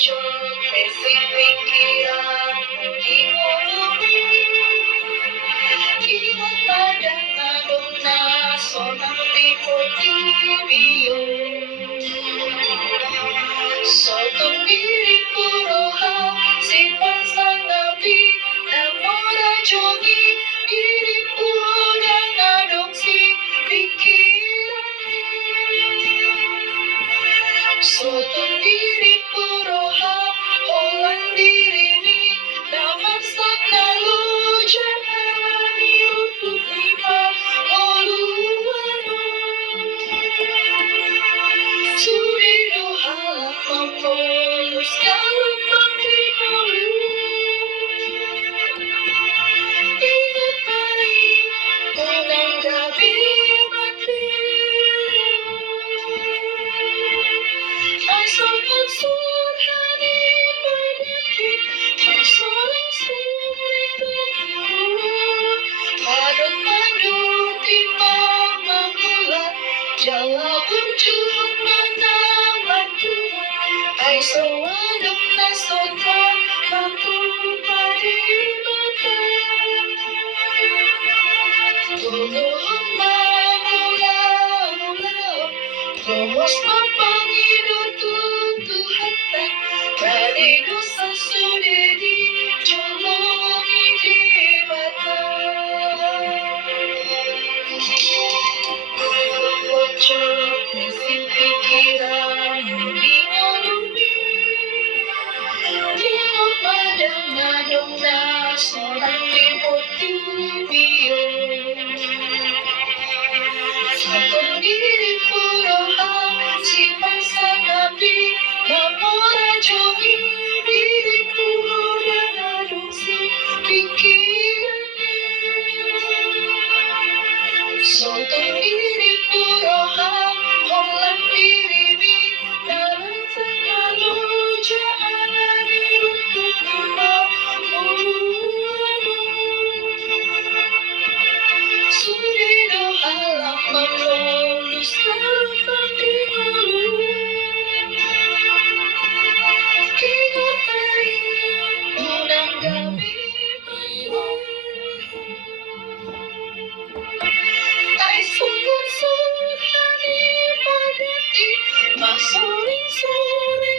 isi pikiran di mulutmu. Ingat pada kadona sonang di putih biung. Sotong diri puroha si pasang nabi namora jogi diri pura ngadong si pikiran. Sotong diri puroha olan diri ni damar sakna lu janani untuk lipa oluano. Surido halak mampolus kalau pangkinalu. Ingat baik unang gabi mati. Asalkan surhani padaku, masaling sulit terlalu. Padut-padut timbang mangulat, jala berjuang menamar Tuhan. Ai sawadok na sotra, patuh padi mata. Tuluhong mamula-mula, Romos mapangido tutuhata, Badi dosa sudedi, jologi di mata. Pocok isi pikiran di mulutmu. Ingat pada ngadong na sorang di putih biung. Sotong diri puroha si pasang nabi namora jogi diri pura ngadong si pikiran. Sotong diri puroha olan diri mi dalam selalu jalani untuk lima muluanu. Surido halak mampolus kalau pangkinalu. Ingat baik unang gabi mati. Tai sungguh surhani padati, masaling sore